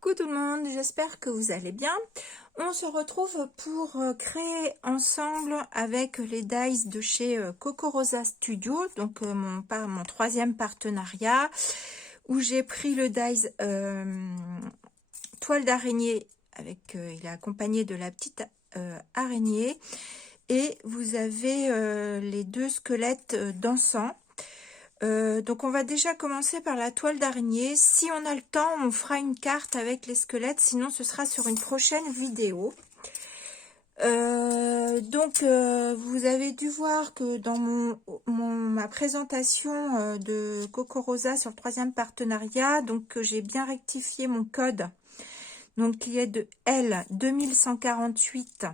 Coucou tout le monde, j'espère que vous allez bien. On se retrouve pour créer ensemble avec les dies de chez Coco Rosa Studio, donc mon troisième partenariat, où j'ai pris le dies toile d'araignée, avec il est accompagné de la petite araignée, et vous avez les deux squelettes dansants. Donc on va déjà commencer par la toile d'araignée. Si on a le temps, on fera une carte avec les squelettes, sinon ce sera sur une prochaine vidéo. Vous avez dû voir que dans ma présentation de Coco Rosa sur le troisième partenariat, donc j'ai bien rectifié mon code, donc qui est de L 2148.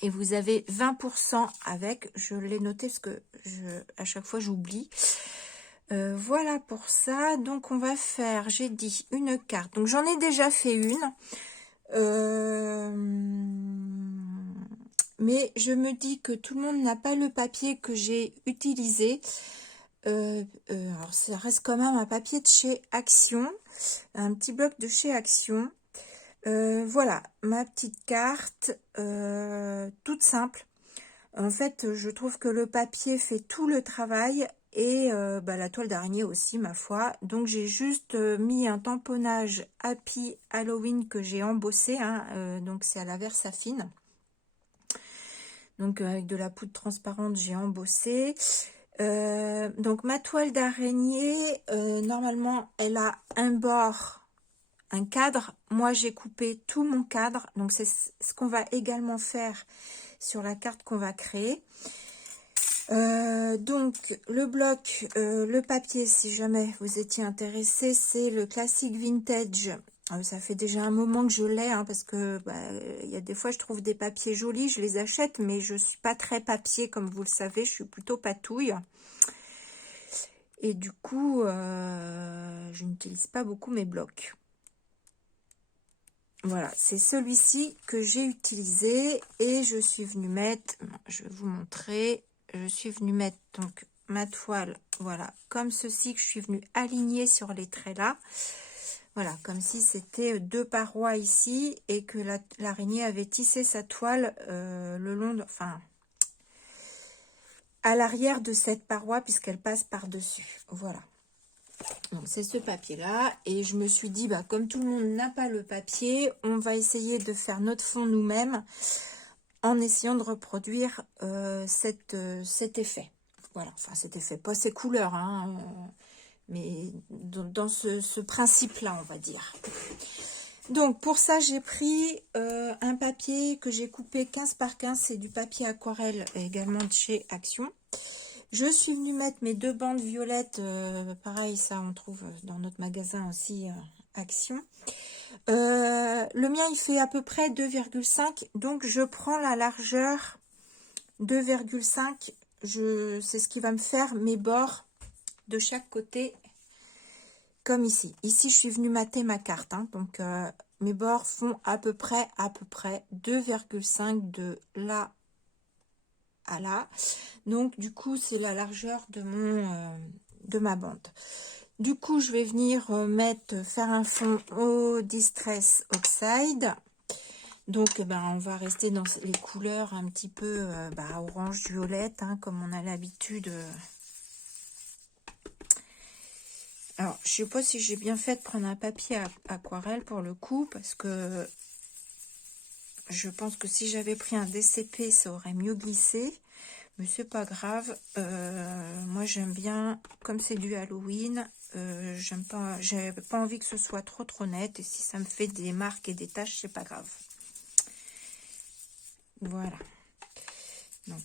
Et vous avez 20% avec, je l'ai noté parce que à chaque fois j'oublie. Voilà pour ça. Donc on va faire, j'ai dit, une carte. Donc j'en ai déjà fait une. Mais je me dis que tout le monde n'a pas le papier que j'ai utilisé. Alors ça reste quand même un papier de chez Action. Un petit bloc de chez Action. Voilà, ma petite carte, toute simple. En fait, je trouve que le papier fait tout le travail et la toile d'araignée aussi, ma foi. Donc, j'ai juste mis un tamponnage Happy Halloween que j'ai embossé. Donc, c'est à la Versafine. Donc, avec de la poudre transparente, j'ai embossé. Donc, ma toile d'araignée, normalement, elle a un bord, un cadre. Moi, j'ai coupé tout mon cadre. Donc, c'est ce qu'on va également faire sur la carte qu'on va créer. Donc le bloc, le papier, si jamais vous étiez intéressé, c'est le classique vintage. Ça fait déjà un moment que je l'ai, parce que il y a des fois je trouve des papiers jolis, je les achète, mais je suis pas très papier, comme vous le savez, je suis plutôt patouille. Et du coup, je n'utilise pas beaucoup mes blocs. Voilà, c'est celui-ci que j'ai utilisé et je suis venue mettre, je vais vous montrer, je suis venue mettre donc ma toile, voilà, comme ceci, que je suis venue aligner sur les traits là. Voilà, comme si c'était deux parois ici et que l'araignée avait tissé sa toile le long de, enfin, à l'arrière de cette paroi puisqu'elle passe par-dessus. Voilà. Donc c'est ce papier là et je me suis dit comme tout le monde n'a pas le papier, on va essayer de faire notre fond nous-mêmes en essayant de reproduire cet effet. Voilà, enfin cet effet, pas ces couleurs, mais dans ce principe là, on va dire. Donc pour ça j'ai pris un papier que j'ai coupé 15 par 15, c'est du papier aquarelle également de chez Action. Je suis venue mettre mes deux bandes violettes, pareil, ça on trouve dans notre magasin aussi, Action. Le mien il fait à peu près 2,5, donc je prends la largeur 2,5, c'est ce qui va me faire mes bords de chaque côté, comme ici. Ici je suis venue mater ma carte, donc mes bords font à peu près 2,5 de là à là. Donc du coup c'est la largeur de de ma bande. Du coup je vais venir faire un fond au Distress Oxide. Donc on va rester dans les couleurs un petit peu orange violette, comme on a l'habitude. Alors je sais pas si j'ai bien fait de prendre un papier aquarelle pour le coup, parce que je pense que si j'avais pris un DCP ça aurait mieux glissé. Mais c'est pas grave, moi j'aime bien, comme c'est du Halloween, j'avais pas envie que ce soit trop net, et si ça me fait des marques et des taches, c'est pas grave. Voilà. Donc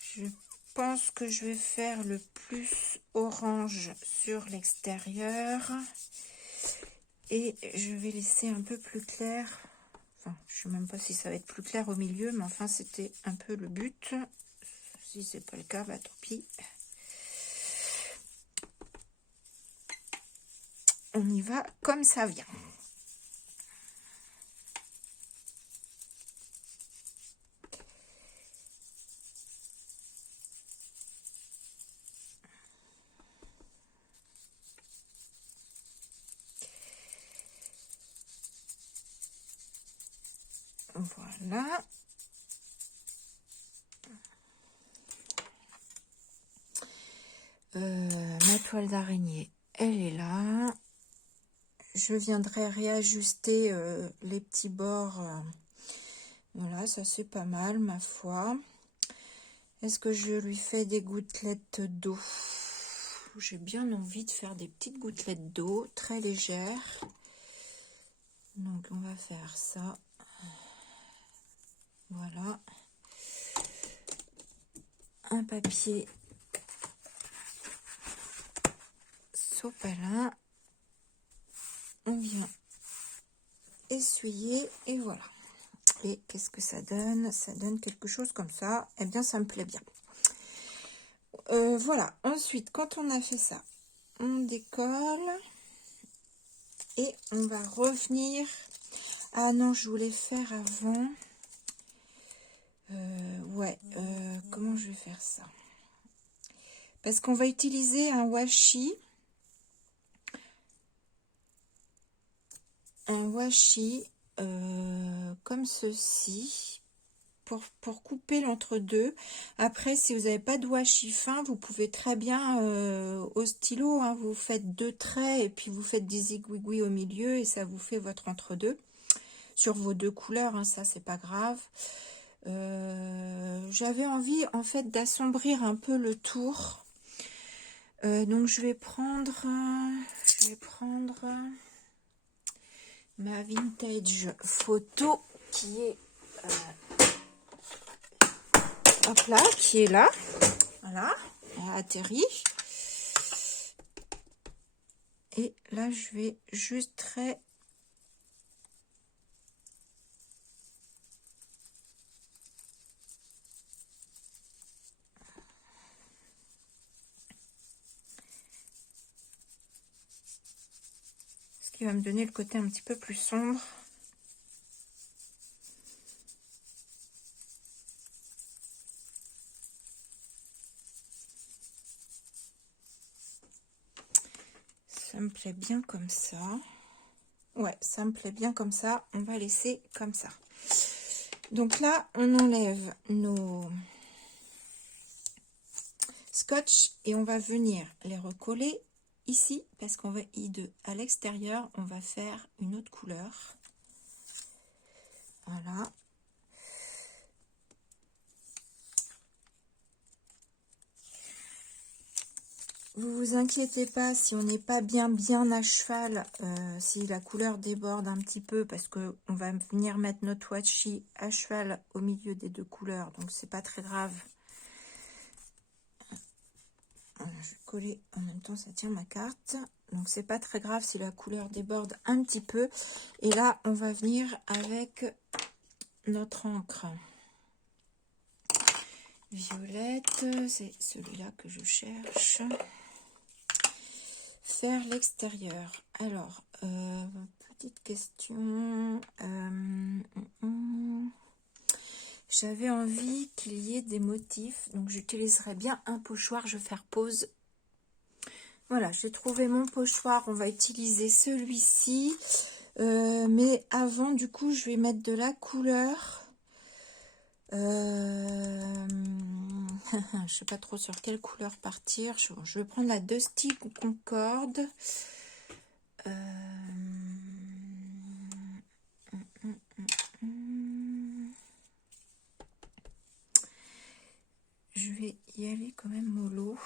je pense que je vais faire le plus orange sur l'extérieur. Et je vais laisser un peu plus clair. Enfin, je ne sais même pas si ça va être plus clair au milieu, mais enfin, c'était un peu le but. Si c'est pas le cas, tant pis. On y va comme ça vient. Voilà. Ma toile d'araignée, elle est là. Je viendrai réajuster les petits bords. Voilà, ça c'est pas mal, ma foi. Est-ce que je lui fais des gouttelettes d'eau? J'ai bien envie de faire des petites gouttelettes d'eau très légères. Donc on va faire ça. Voilà. Un papier sopalin. On vient essuyer et voilà. Et qu'est-ce que ça donne? Ça donne quelque chose comme ça. Eh bien, ça me plaît bien. Voilà. Ensuite, quand on a fait ça, on décolle et on va revenir. Ah non, je voulais faire avant. Ouais. Comment je vais faire ça? Parce qu'on va utiliser un washi. Un washi comme ceci. Pour couper l'entre-deux. Après, si vous n'avez pas de washi fin, vous pouvez très bien au stylo, hein, vous faites 2 traits et puis vous faites des zigouigouis au milieu et ça vous fait votre entre-deux sur vos 2 couleurs, hein, ça c'est pas grave. J'avais envie en fait d'assombrir un peu le tour, donc je vais prendre ma vintage photo qui est hop là, qui est là, voilà, elle a atterri. Et là, je vais juste très ce qui va me donner le côté un petit peu plus sombre. Ça me plaît bien comme ça. Ouais, ça me plaît bien comme ça. On va laisser comme ça. Donc là, on enlève nos scotch et on va venir les recoller ici parce qu'on va à l'extérieur, on va faire une autre couleur. Voilà. Vous vous inquiétez pas si on n'est pas bien à cheval, si la couleur déborde un petit peu, parce que on va venir mettre notre washi à cheval au milieu des 2 couleurs, donc c'est pas très grave. Voilà, je vais coller en même temps, ça tient ma carte, donc c'est pas très grave si la couleur déborde un petit peu. Et là, on va venir avec notre encre violette, c'est celui-là que je cherche. Faire l'extérieur. Alors, petite question. J'avais envie qu'il y ait des motifs, donc j'utiliserai bien un pochoir. Je vais faire pause. Voilà, j'ai trouvé mon pochoir. On va utiliser celui-ci. Mais avant, du coup, je vais mettre de la couleur. Je sais pas trop sur quelle couleur partir. Je vais prendre la Dusty Concorde. Je vais y aller quand même mollo.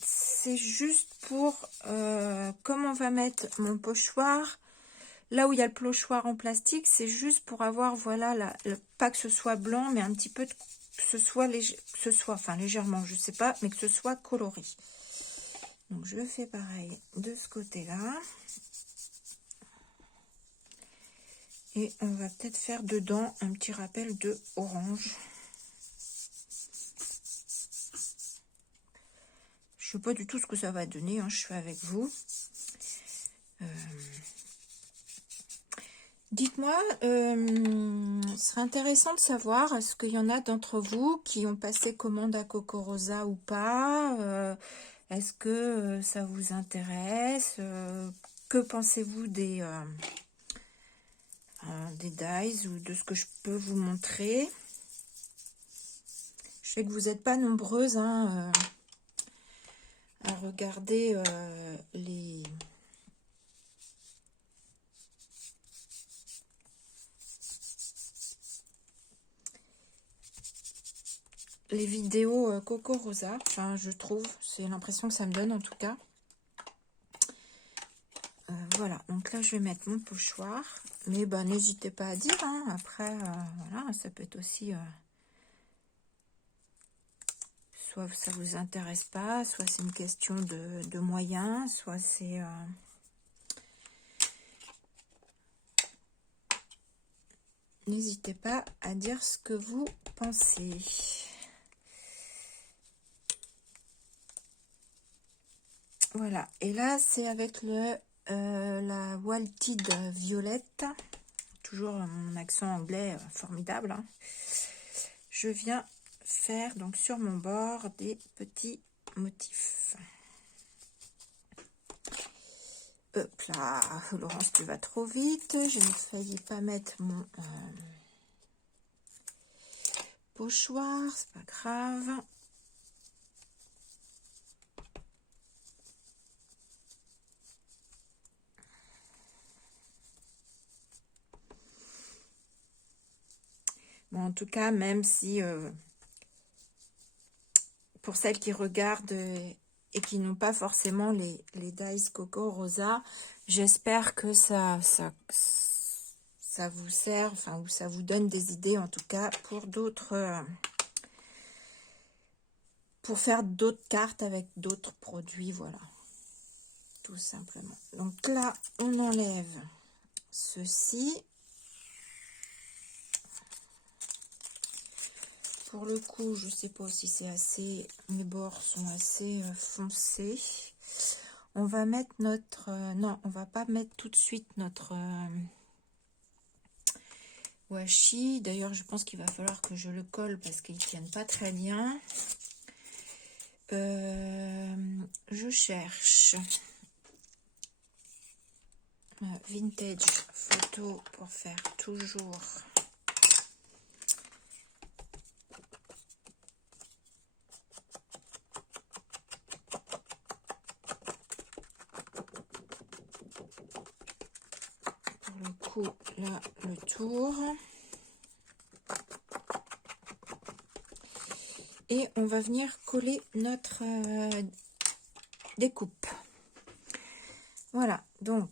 C'est juste pour, comme on va mettre mon pochoir, là où il y a le pochoir en plastique, c'est juste pour avoir, voilà, pas que ce soit blanc, mais un petit peu, que ce soit enfin légèrement, je sais pas, mais que ce soit coloré. Donc je fais pareil de ce côté-là. Et on va peut-être faire dedans un petit rappel de orange. Je sais pas du tout ce que ça va donner, hein, je fais avec vous. Dites-moi, ce serait intéressant de savoir, est-ce qu'il y en a d'entre vous qui ont passé commande à Coco Rosa ou pas? Est-ce que ça vous intéresse? Que pensez-vous des dies ou de ce que je peux vous montrer? Je sais que vous n'êtes pas nombreuses hein, à regarder les vidéos Coco Rosa. Enfin, je trouve, c'est l'impression que ça me donne en tout cas. Voilà, donc là je vais mettre mon pochoir, mais bah, n'hésitez pas à dire, hein. Après, voilà, ça peut être aussi, soit ça vous intéresse pas, soit c'est une question de moyens, soit c'est... N'hésitez pas à dire ce que vous pensez. Voilà, et là c'est avec la Waltid Violette. Toujours mon accent anglais formidable. Hein. Je viens faire donc sur mon bord des petits motifs. Hop là, Laurence, tu vas trop vite. Je ne failli pas mettre mon pochoir, c'est pas grave. Bon, en tout cas, même si pour celles qui regardent et qui n'ont pas forcément les dies Coco Rosa, j'espère que ça vous sert, enfin, ou ça vous donne des idées en tout cas pour d'autres, pour faire d'autres cartes avec d'autres produits, voilà, tout simplement. Donc là, on enlève ceci. Pour le coup, je sais pas si c'est assez, mes bords sont assez foncés. On va mettre notre, non, on va pas mettre tout de suite notre washi. D'ailleurs, je pense qu'il va falloir que je le colle parce qu'ils tiennent pas très bien. Je cherche vintage photo pour faire toujours pour le coup là le tour. Et on va venir coller notre découpe. Voilà, donc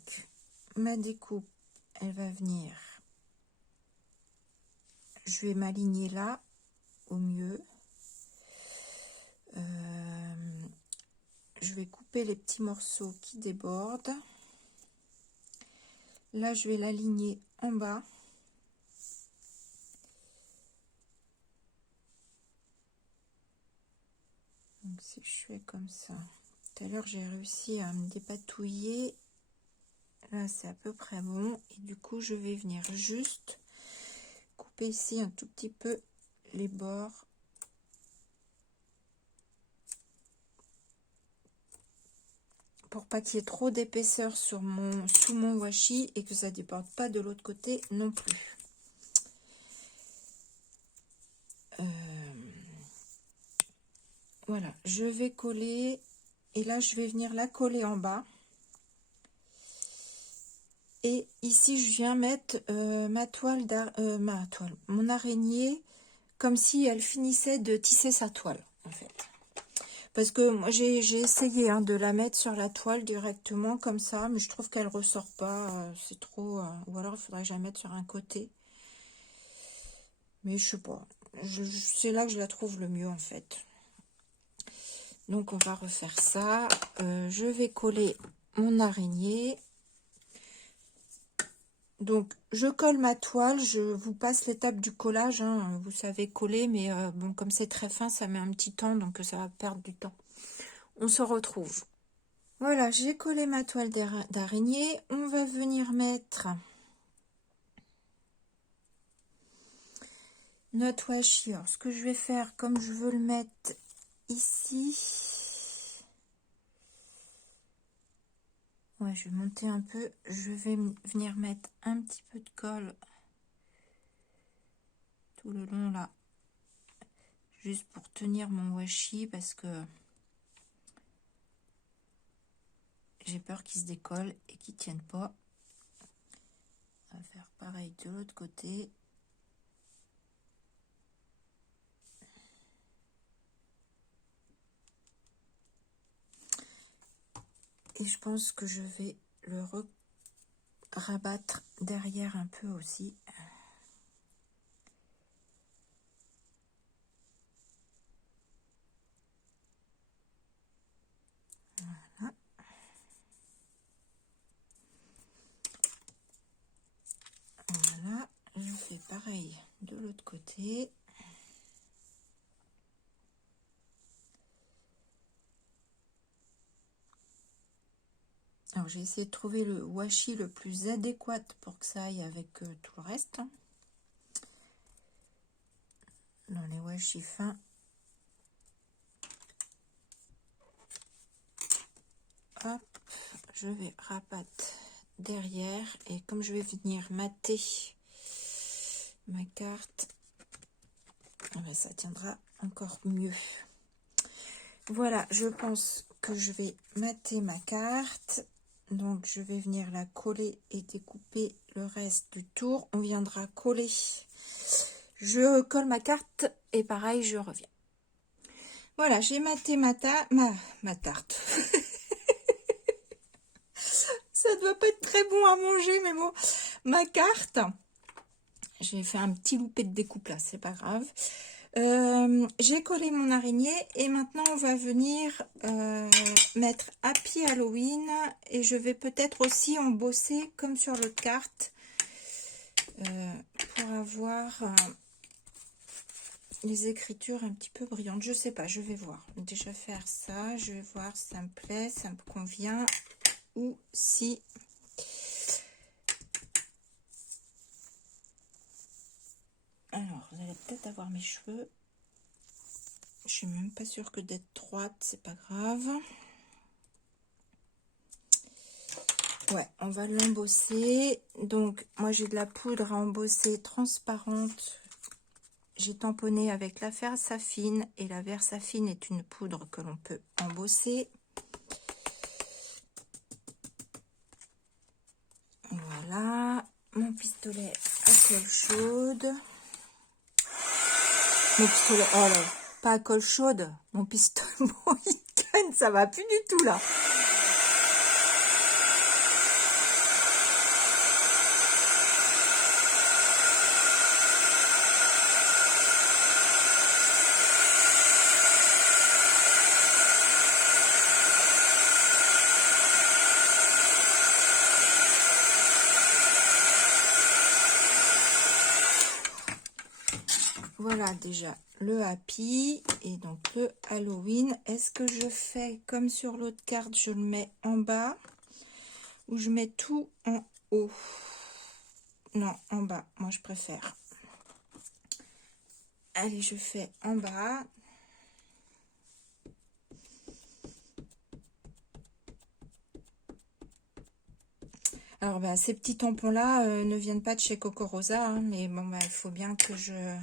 ma découpe, elle va venir. Je vais m'aligner là au mieux. Je vais couper les petits morceaux qui débordent. Là, je vais l'aligner en bas. Donc, si je fais comme ça, tout à l'heure, j'ai réussi à me dépatouiller. Là, c'est à peu près bon. Et du coup, je vais venir juste couper ici un tout petit peu les bords. Pour pas qu'il y ait trop d'épaisseur sous mon washi et que ça ne déborde pas de l'autre côté non plus. Voilà, je vais coller et là je vais venir la coller en bas. Et ici je viens mettre mon araignée comme si elle finissait de tisser sa toile en fait. Parce que moi j'ai essayé hein, de la mettre sur la toile directement comme ça, mais je trouve qu'elle ressort pas, c'est trop, ou alors il faudrait que je la mette sur un côté. Mais je sais pas, c'est là que je la trouve le mieux en fait. Donc on va refaire ça. Je vais coller mon araignée. Donc je colle ma toile, je vous passe l'étape du collage, hein. Vous savez coller, mais bon comme c'est très fin, ça met un petit temps, donc ça va perdre du temps. On se retrouve. Voilà, j'ai collé ma toile d'araignée. On va venir mettre notre washi. Alors, ce que je vais faire, comme je veux le mettre ici, Ouais, je vais monter un peu. Je vais venir mettre un petit peu de colle tout le long là. Juste pour tenir mon washi parce que j'ai peur qu'il se décolle et qu'il tienne pas. On va faire pareil de l'autre côté. Et je pense que je vais le rabattre derrière un peu aussi. Voilà. Voilà. Je fais pareil de l'autre côté. Alors j'ai essayé de trouver le washi le plus adéquat pour que ça aille avec tout le reste. Dans les washi fins. Hop, je vais rabattre derrière et comme je vais venir mater ma carte, eh ben, ça tiendra encore mieux. Voilà, je pense que je vais mater ma carte. Donc je vais venir la coller et découper le reste du tour. On viendra coller. Je colle ma carte et pareil, je reviens. Voilà, j'ai maté ma tarte. Ça doit pas être très bon à manger, mais bon, ma carte. J'ai fait un petit loupé de découpe là, c'est pas grave. J'ai collé mon araignée et maintenant on va venir mettre Happy Halloween et je vais peut-être aussi embosser comme sur l'autre carte pour avoir les écritures un petit peu brillantes. Je sais pas, je vais voir. Déjà faire ça, je vais voir si ça me plaît, ça me convient ou si... Alors, vous allez peut-être avoir mes cheveux. Je suis même pas sûre que d'être droite, c'est pas grave. Ouais, on va l'embosser. Donc, moi, j'ai de la poudre à embosser transparente. J'ai tamponné avec la Versafine. Et la Versafine est une poudre que l'on peut embosser. Voilà. Mon pistolet à colle chaude. Mon pistolet... Oh là, pas à colle chaude. Mon pistolet Mohican, ça va plus du tout, là. Voilà déjà le Happy et donc le Halloween. Est-ce que je fais comme sur l'autre carte, je le mets en bas ou je mets tout en haut? Non, en bas, moi je préfère. Allez, je fais en bas. Alors, bah, ces petits tampons-là ne viennent pas de chez Coco Rosa, hein, mais bon, bah, il faut bien que je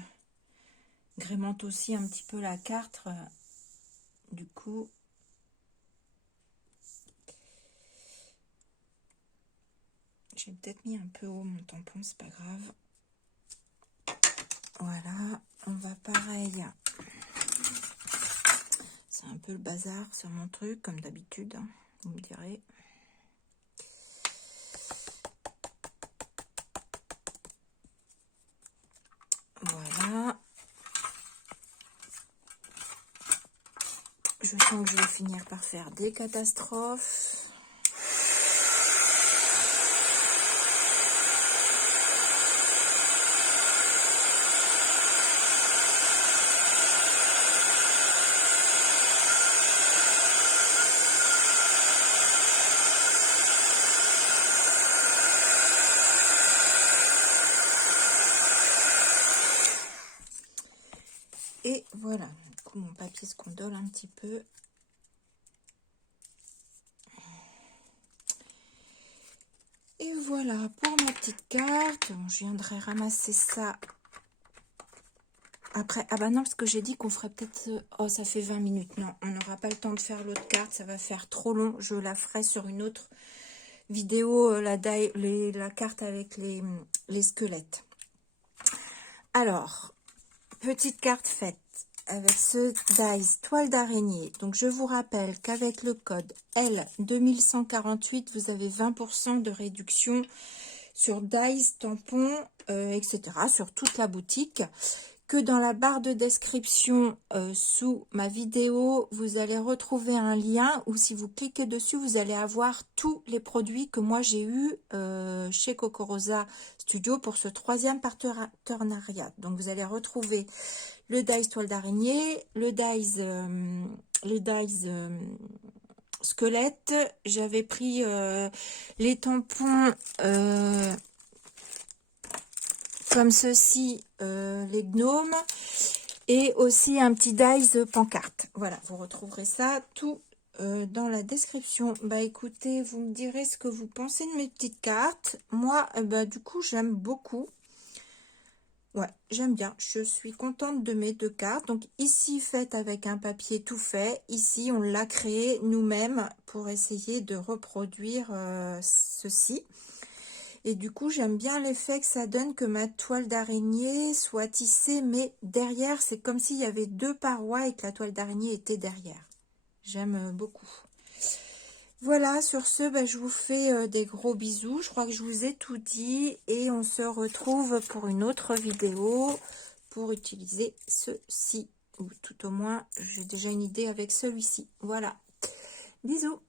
grémente aussi un petit peu la carte. Du coup, j'ai peut-être mis un peu haut mon tampon, c'est pas grave. Voilà, on va pareil. C'est un peu le bazar sur mon truc, comme d'habitude, hein, vous me direz. Voilà. Je sens que je vais finir par faire des catastrophes. Et voilà, du coup mon papier se condole un petit peu. voilà pour ma petite carte. Bon, je viendrai ramasser ça après. Ah bah non, parce que j'ai dit qu'on ferait peut-être... Oh, ça fait 20 minutes. Non, on n'aura pas le temps de faire l'autre carte. Ça va faire trop long. Je la ferai sur une autre vidéo, la carte avec les squelettes. Alors, petite carte faite avec ce dice toile d'araignée. Donc, je vous rappelle qu'avec le code L2148, vous avez 20% de réduction sur dice, tampons, etc. sur toute la boutique. Que dans la barre de description sous ma vidéo, vous allez retrouver un lien où si vous cliquez dessus, vous allez avoir tous les produits que moi j'ai eu chez Cocorosa Studio pour ce 3e partenariat. Donc vous allez retrouver le dice toile d'araignée, le dice squelette. J'avais pris les tampons comme ceci, les gnomes, et aussi un petit dice pancarte. Voilà, vous retrouverez ça tout dans la description. Bah écoutez, vous me direz ce que vous pensez de mes petites cartes. Moi, bah, du coup, j'aime beaucoup. Ouais, j'aime bien. Je suis contente de mes 2 cartes. Donc ici, faite avec un papier tout fait. Ici, on l'a créé nous-mêmes pour essayer de reproduire ceci. Et du coup, j'aime bien l'effet que ça donne que ma toile d'araignée soit tissée, mais derrière, c'est comme s'il y avait 2 parois et que la toile d'araignée était derrière. J'aime beaucoup. Voilà, sur ce, bah, je vous fais des gros bisous. Je crois que je vous ai tout dit et on se retrouve pour une autre vidéo pour utiliser ceci. Ou tout au moins, j'ai déjà une idée avec celui-ci. Voilà. Bisous.